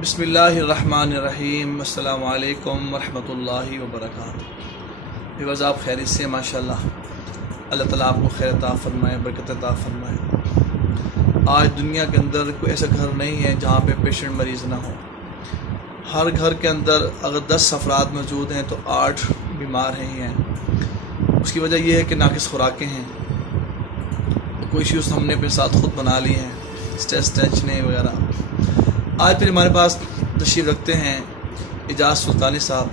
بسم اللہ الرحمن الرحیم، السلام علیکم ورحمۃ اللہ وبرکاتہ۔ بیوز آپ خیریت سے ماشاء اللہ تعالیٰ آپ کو خیر عطا فرمائے، برکت عطا فرمائے۔ آج دنیا کے اندر کوئی ایسا گھر نہیں ہے جہاں پہ پیشنٹ مریض نہ ہو۔ ہر گھر کے اندر اگر 10 افراد موجود ہیں تو 8 بیمار ہیں۔ اس کی وجہ یہ ہے کہ ناقص خوراکیں ہیں، کوئی ایشوز ہم نے اپنے ساتھ خود بنا لی ہیں، اسٹریس، ٹینشنیں وغیرہ۔ آج پھر ہمارے پاس تشریف رکھتے ہیں اعجاز سلطانی صاحب،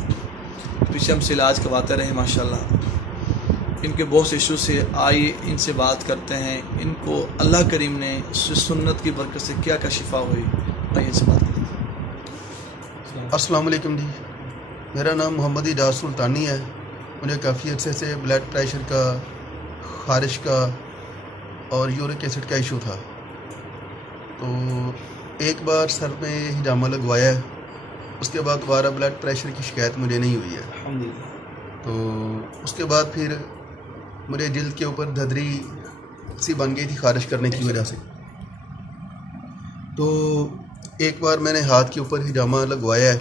پیچھے ہم سے علاج کرواتے رہے ماشاءاللہ۔ ان کے بہت سے ایشو سے آئیے ان سے بات کرتے ہیں، ان کو اللہ کریم نے سنت کی برکت سے کیا کیا شفا ہوئی، آئیے ان سے بات کرتے ہیں۔ السلام علیکم جی، میرا نام محمد اعجاز سلطانی ہے۔ مجھے کافی عرصے سے بلڈ پریشر کا، خارش کا اور یورک ایسڈ کا ایشو تھا۔ تو ایک بار سر میں ہجامہ لگوایا ہے، اس کے بعد دوبارہ بلڈ پریشر کی شکایت مجھے نہیں ہوئی ہے۔ تو اس کے بعد پھر مجھے جلد کے اوپر دھدری سی بن گئی تھی خارش کرنے کی وجہ سے۔ تو ایک بار میں نے ہاتھ کے اوپر ہجامہ لگوایا ہے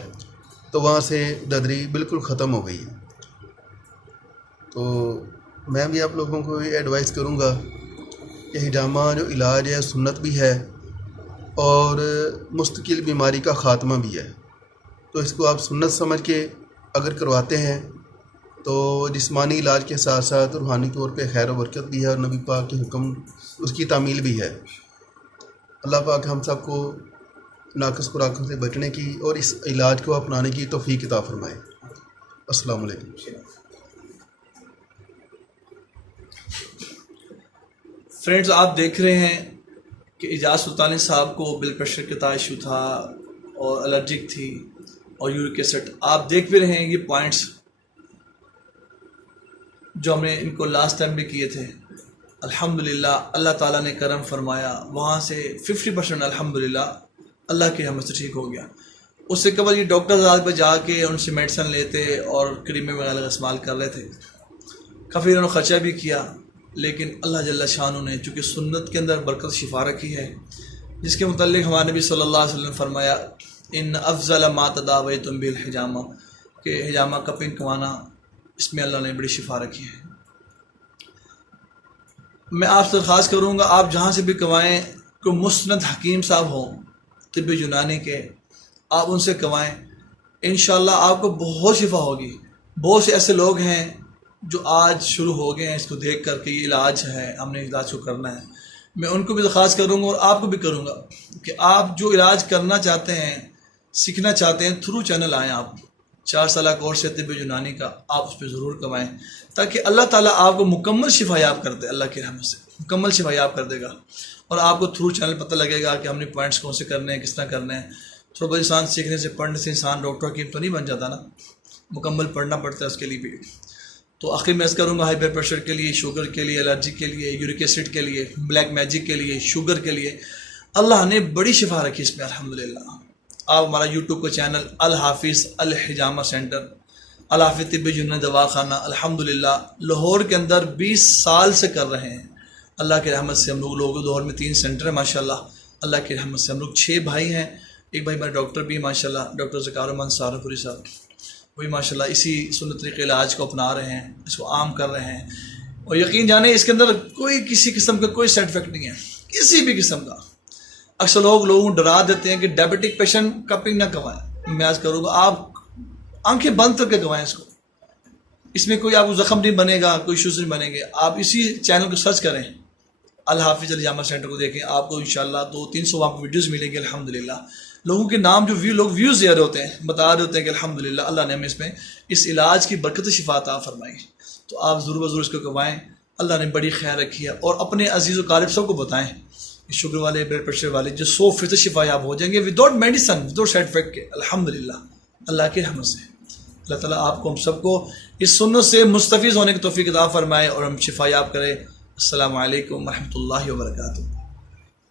تو وہاں سے دھدری بالکل ختم ہو گئی ہے۔ تو میں بھی آپ لوگوں کو یہ ایڈوائز کروں گا کہ ہجامہ جو علاج ہے سنت بھی ہے اور مستقل بیماری کا خاتمہ بھی ہے۔ تو اس کو آپ سنت سمجھ کے اگر کرواتے ہیں تو جسمانی علاج کے ساتھ ساتھ روحانی طور پہ خیر و برکت بھی ہے اور نبی پاک کے حکم اس کی تعمیل بھی ہے۔ اللہ پاک ہم سب کو ناقص خوراکوں سے بچنے کی اور اس علاج کو اپنانے کی توفیق عطا فرمائے۔ السلام علیکم۔ فرینڈز، آپ دیکھ رہے ہیں کہ اعجاز سلطانی صاحب کو بلڈ پریشر کا ایشو تھا اور الرجک تھی اور یورک ایسڈ۔ آپ دیکھ بھی رہے ہیں یہ پوائنٹس جو ہم نے ان کو لاسٹ ٹائم بھی کیے تھے۔ الحمدللہ اللہ تعالیٰ نے کرم فرمایا، وہاں سے 50% الحمدللہ اللہ کی رحمت سے ٹھیک ہو گیا۔ اس سے قبل یہ ڈاکٹر پہ جا کے ان سے میڈیسن لیتے اور کریمیں وغیرہ استعمال کر رہے تھے، کافی انہوں نے خرچہ بھی کیا، لیکن اللہ جل شانہ نے چونکہ سنت کے اندر برکت شفا رکھی ہے، جس کے متعلق ہمارے نبی صلی اللہ علیہ وسلم نے فرمایا ان افضل ما تداویتم بالحجامہ، کہ حجامہ کا پن کمانا، اس میں اللہ نے بڑی شفا رکھی ہے۔ میں آپ سے درخواست کروں گا آپ جہاں سے بھی کوائیں، کوئی مسند حکیم صاحب ہوں طب یونانی کے، آپ ان سے کوائیں، انشاءاللہ آپ کو بہت شفا ہوگی۔ بہت سے ایسے لوگ ہیں جو آج شروع ہو گئے ہیں اس کو دیکھ کر کے یہ علاج ہے، ہم نے علاج کو کرنا ہے۔ میں ان کو بھی درخواست کروں گا اور آپ کو بھی کروں گا کہ آپ جو علاج کرنا چاہتے ہیں، سیکھنا چاہتے ہیں، تھرو چینل آئیں۔ آپ 4 سالہ کورس ہے طب یونانی کا، آپ اس پہ ضرور کمائیں تاکہ اللہ تعالیٰ آپ کو مکمل شفا یاب کر دے، اللہ کی رحمت سے مکمل شفا یاب کر دے گا۔ اور آپ کو تھرو چینل پتہ لگے گا کہ ہم نے پوائنٹس کون سے کرنے ہیں، کس طرح کرنے ہیں۔ تھوڑا بہت انسان سیکھنے سے، پڑھنے سے انسان ڈاکٹر حکیم تو نہیں بن جاتا نا، مکمل پڑھنا پڑتا ہے اس کے لیے بھی۔ تو آخر میں عرض کروں گا ہائی بلڈ پریشر کے لیے، شوگر کے لیے، الرجی کے لیے، یورک ایسڈ کے لیے، بلیک میجک کے لیے، شوگر کے لیے اللہ نے بڑی شفا رکھی اس میں الحمدللہ۔ آپ ہمارا یوٹیوب کا چینل الحافظ الحجامہ سینٹر، الحافظ طب یونانی دواخانہ، الحمدللہ لاہور کے اندر 20 سال سے کر رہے ہیں۔ اللہ کی رحمت سے ہم لوگ لاہور میں 3 سینٹر ہیں ماشاءاللہ، اللہ کی رحمت سے ہم لوگ 6 بھائی ہیں۔ ایک بھائی ہمارے ڈاکٹر بھی ماشاءاللہ، ڈاکٹر ذکار الرحمن سہارنپوری صاحب، وہی ماشاءاللہ اسی سنت طریقے علاج کو اپنا رہے ہیں، اس کو عام کر رہے ہیں۔ اور یقین جانیں اس کے اندر کوئی کسی قسم کا کوئی سائڈ افیکٹ نہیں ہے، کسی بھی قسم کا۔ اکثر لوگوں کو ڈرا دیتے ہیں کہ ڈائبٹک پیشنٹ کپنگ نہ کوائیں۔ میں عرض کروں گا آپ آنکھیں بند کر کے کوائیں اس کو، اس میں کوئی آپ کو زخم نہیں بنے گا، کوئی ایشوز نہیں بنے گے۔ آپ اسی چینل کو سرچ کریں، الحافظ الحجامہ سینٹر کو دیکھیں، آپ کو انشاءاللہ 200-300 وہاں پہ ویڈیوز ملیں گے الحمدللہ۔ لوگوں کے نام جو لوگ ویوز دے رہے ہوتے ہیں، بتا رہے ہوتے ہیں کہ الحمدللہ اللہ نے ہمیں اس میں اس علاج کی برکت شفا عطا فرمائی۔ تو آپ ضرور ضرور اس کو کوائیں، اللہ نے بڑی خیر رکھی ہے۔ اور اپنے عزیز و قارب سب کو بتائیں، شوگر والے، بلڈ پریشر والے جو 100% شفا یاب ہو جائیں گے without medicine, without side effect کے، الحمدللہ اللہ کی رحمت سے۔ اللہ تعالیٰ آپ کو ہم سب کو اس سنت سے مستفیض ہونے کی توفیق عطا فرمائے اور ہم شفا یاب کرے۔ السلام علیکم ورحمۃ اللہ وبرکاتہ۔